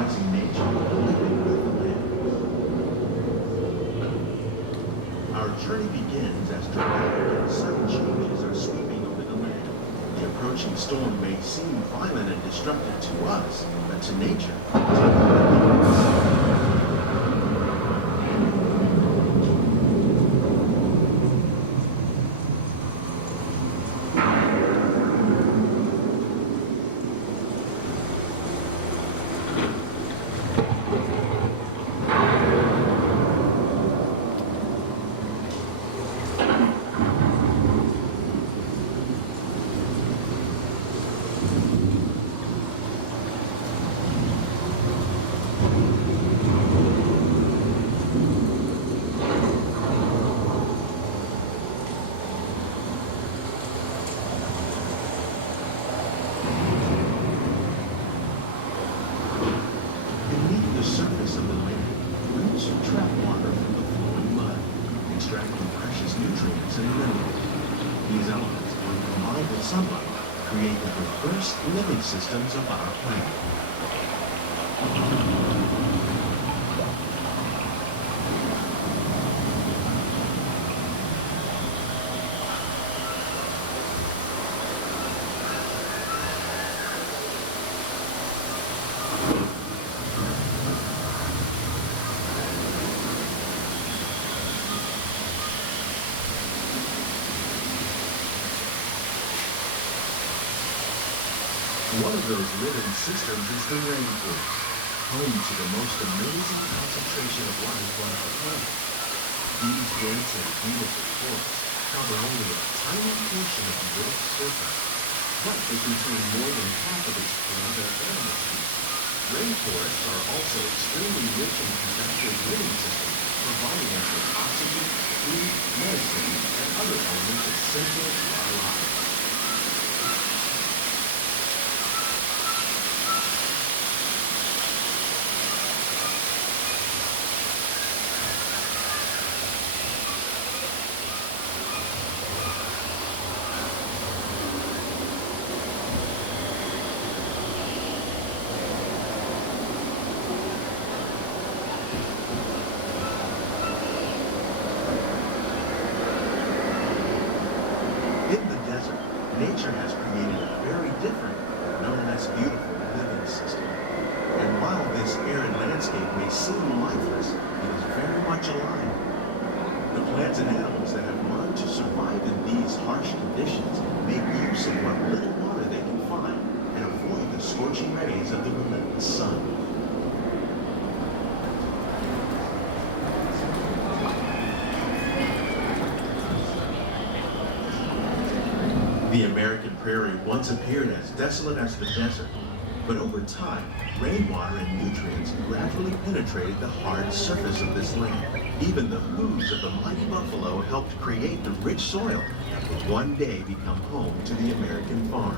utilizing nature and living with the land. Our journey begins as dramatic and sudden changes are sweeping over the land. The approaching storm may seem violent and destructive to us, but to nature, living systems of our planet. One of those living systems is the rainforest, home to the most amazing concentration of life on our planet. These dense and beautiful forests cover only a tiny portion of the Earth's surface, but they contain more than half of its plant and animal species. Rainforests are also extremely rich and productive living systems, providing us with oxygen, food, medicine, and other elements essential to our lives. Nature has created a very different, no less beautiful living system. And while this arid landscape may seem lifeless, it is very much alive. The plants and animals that have learned to survive in these harsh conditions make use of what little water they can find and avoid the scorching rays of the relentless sun. The American prairie once appeared as desolate as the desert, but over time, rainwater and nutrients gradually penetrated the hard surface of this land. Even the hooves of the mighty buffalo helped create the rich soil that would one day become home to the American farm.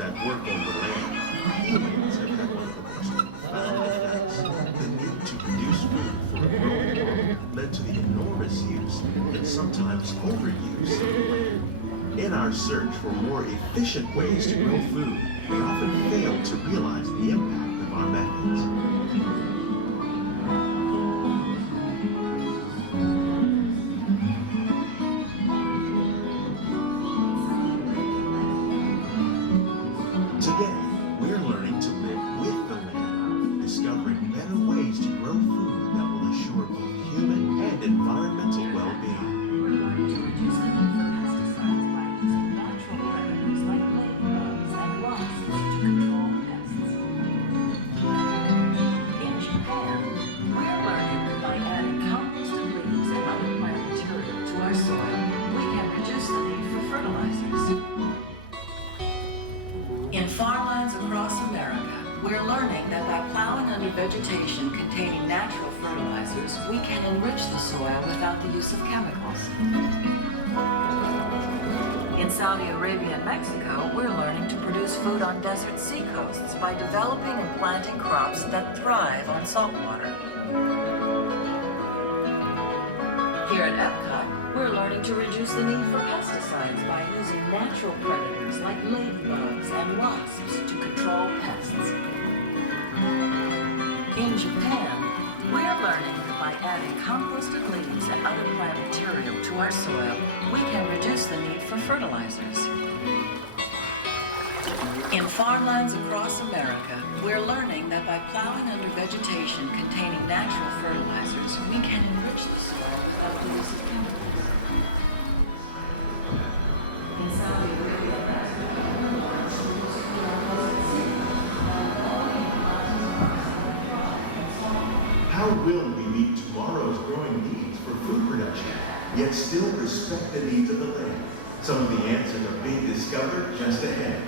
At work on the land, humans have had one of the most profound effects. The need to produce food for a growing world led to the enormous use and sometimes overuse of the land. In our search for more efficient ways to grow food, we often fail to realize the impact of our methods. Today, we're learning to live with the land, discovering better ways to grow food that will assure both human and environmental well-being. In Japan, we're learning that by adding composted leaves and other plant material to our soil, we can reduce the need for fertilizers. vegetation containing natural fertilizers, we can enrich the soil without the use of chemicals. In Saudi Arabia and Mexico, we're learning to produce food on desert seacoasts by developing and planting crops that thrive on salt water. Here at Epcot, we're learning to reduce the need for pesticides by using natural predators like ladybugs and wasps to control pests. In Japan, we're learning that by adding composted leaves and other plant material to our soil, we can reduce the need for fertilizers. In farmlands across America, we're learning that by plowing under vegetation containing natural fertilizers, we can enrich the soil without the use of chemicals. In Saudi Arabia, How will we meet tomorrow's growing needs for food production, yet still respect the needs of the land? Some of the answers are being discovered just ahead.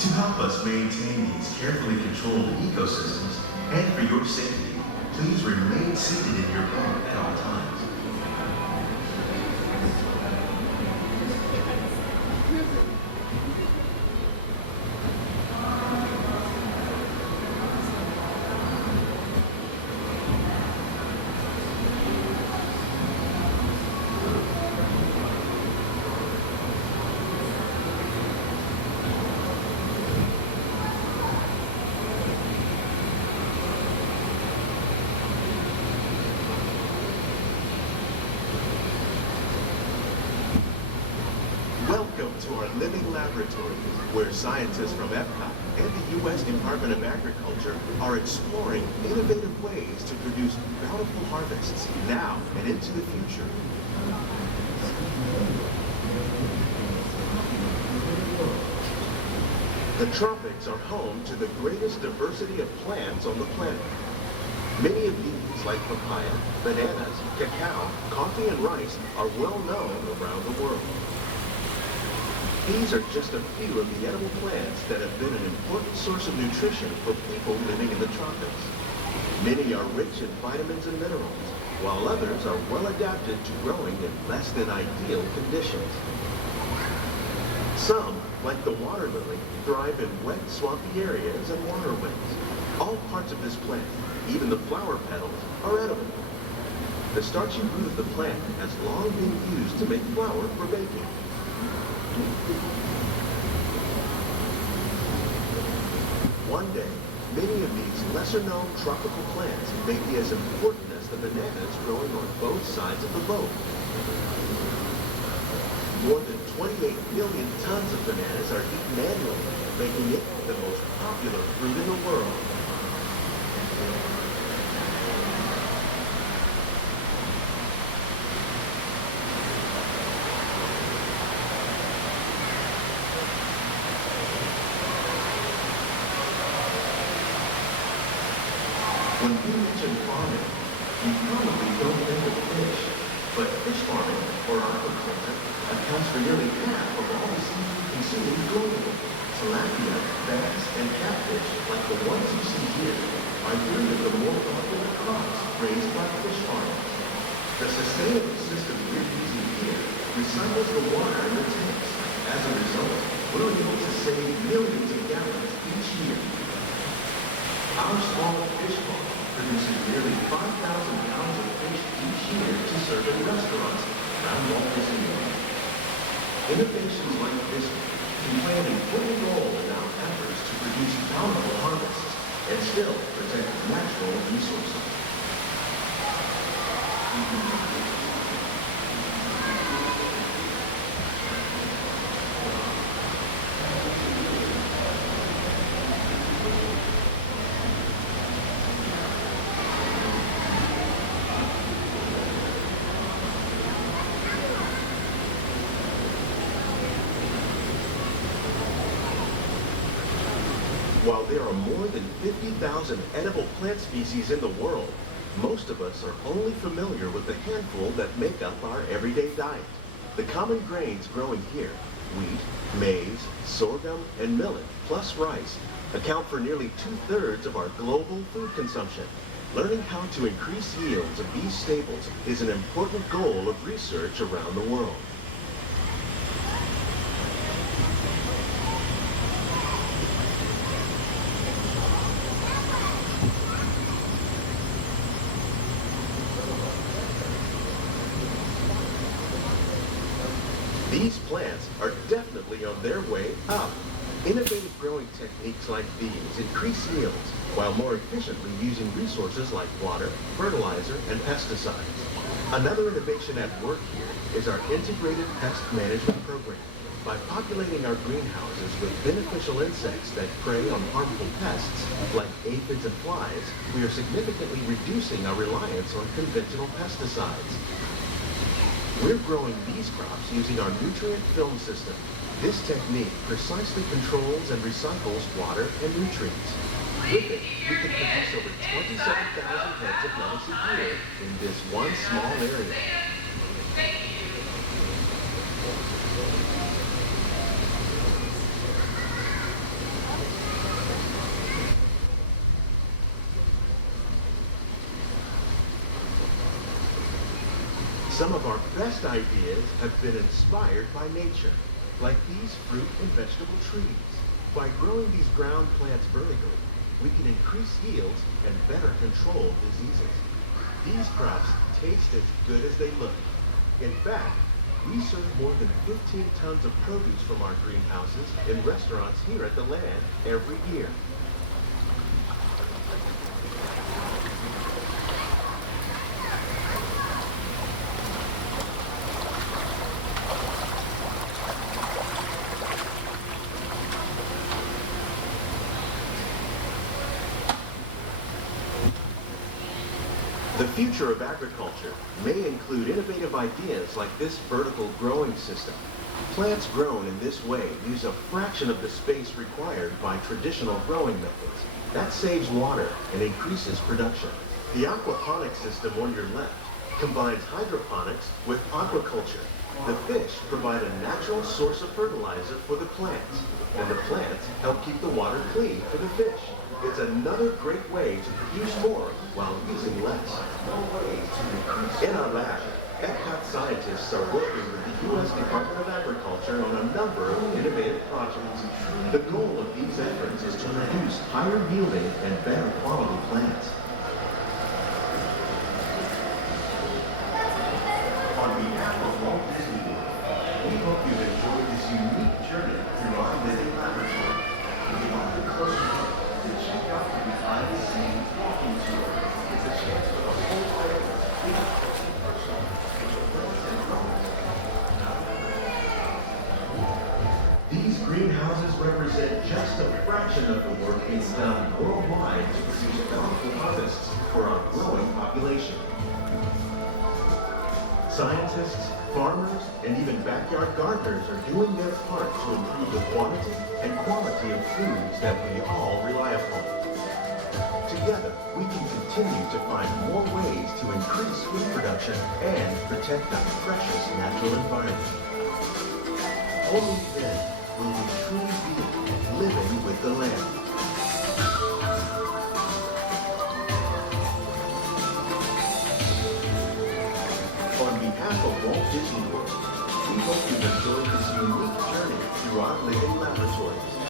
To help us maintain these carefully controlled ecosystems, and for your safety, please remain seated in your boat at all times. Welcome to our living laboratory, where scientists from Epcot and the U.S. Department of Agriculture are exploring innovative ways to produce bountiful harvests now and into the future. The tropics are home to the greatest diversity of plants on the planet. Many of these, like papaya, bananas, cacao, coffee, and rice, are well known around the world. These are just a few of the edible plants that have been an important source of nutrition for people living in the tropics. Many are rich in vitamins and minerals, while others are well adapted to growing in less than ideal conditions. Some, like the water lily, thrive in wet, swampy areas and waterways. All parts of this plant, even the flower petals, are edible. The starchy root of the plant has long been used to make flour for baking. One day, many of these lesser-known tropical plants may be as important as the bananas growing on both sides of the boat. More than 28 million tons of bananas are eaten annually, making it the most popular fruit in the world. When you mention farming, you probably don't think of fish, but fish farming, or aquaculture, accounts for nearly half of all the seafood consumed globally. Tilapia, bass, and catfish, like the ones you see here, are three of the more popular crops raised by fish farmers. The sustainable system we're using here recycles the water in the tanks. As a result, we're able to save millions of gallons each year. Our small fish farm produces nearly 5,000 pounds of fish each year to serve in restaurants around Walt Disney World. Innovations like this can play an important role in our efforts to produce bountiful harvests and still protect natural resources. While there are more than 50,000 edible plant species in the world, most of us are only familiar with the handful that make up our everyday diet. The common grains growing here, wheat, maize, sorghum, and millet, plus rice, account for nearly 2/3 of our global food consumption. Learning how to increase yields of these staples is an important goal of research around the world. These plants are definitely on their way up. Innovative growing techniques like these increase yields while more efficiently using resources like water, fertilizer, and pesticides. Another innovation at work here is our integrated pest management program. By populating our greenhouses with beneficial insects that prey on harmful pests like aphids and flies, we are significantly reducing our reliance on conventional pesticides. We're growing these crops using our nutrient film system. This technique precisely controls and recycles water and nutrients. With it, we can produce over 27,000 heads of lettuce a year in this one small area. Some of our best ideas have been inspired by nature, like these fruit and vegetable trees. By growing these ground plants vertically, we can increase yields and better control diseases. These crops taste as good as they look. In fact, we serve more than 15 tons of produce from our greenhouses in restaurants here at the Land every year. The future of agriculture may include innovative ideas like this vertical growing system. Plants grown in this way use a fraction of the space required by traditional growing methods. That saves water and increases production. The aquaponics system on your left combines hydroponics with aquaculture. The fish provide a natural source of fertilizer for the plants, and the plants help keep the water clean for the fish. It's another great way to produce more while using less. In our lab, Epcot scientists are working with the U.S. Department of Agriculture on a number of innovative projects. The goal of these efforts is to produce higher yielding and better quality plants. On behalf of Walt Disney World, we hope you've enjoyed this unique journey through our living laboratory. If you want to closer look, to check out the behind-the-scenes walking tour. It's a chance for the whole family to These greenhouses represent just a fraction of the work being done worldwide to produce bountiful harvests for our growing population. Scientists, farmers, and even backyard gardeners are doing their part to improve the quantity and quality of foods that we all rely upon. Together, we can continue to find more ways to increase food production and protect our precious natural environment. Only then will we truly be living with the land. On behalf of Walt Disney World, we hope you've enjoyed this unique journey through our living laboratories.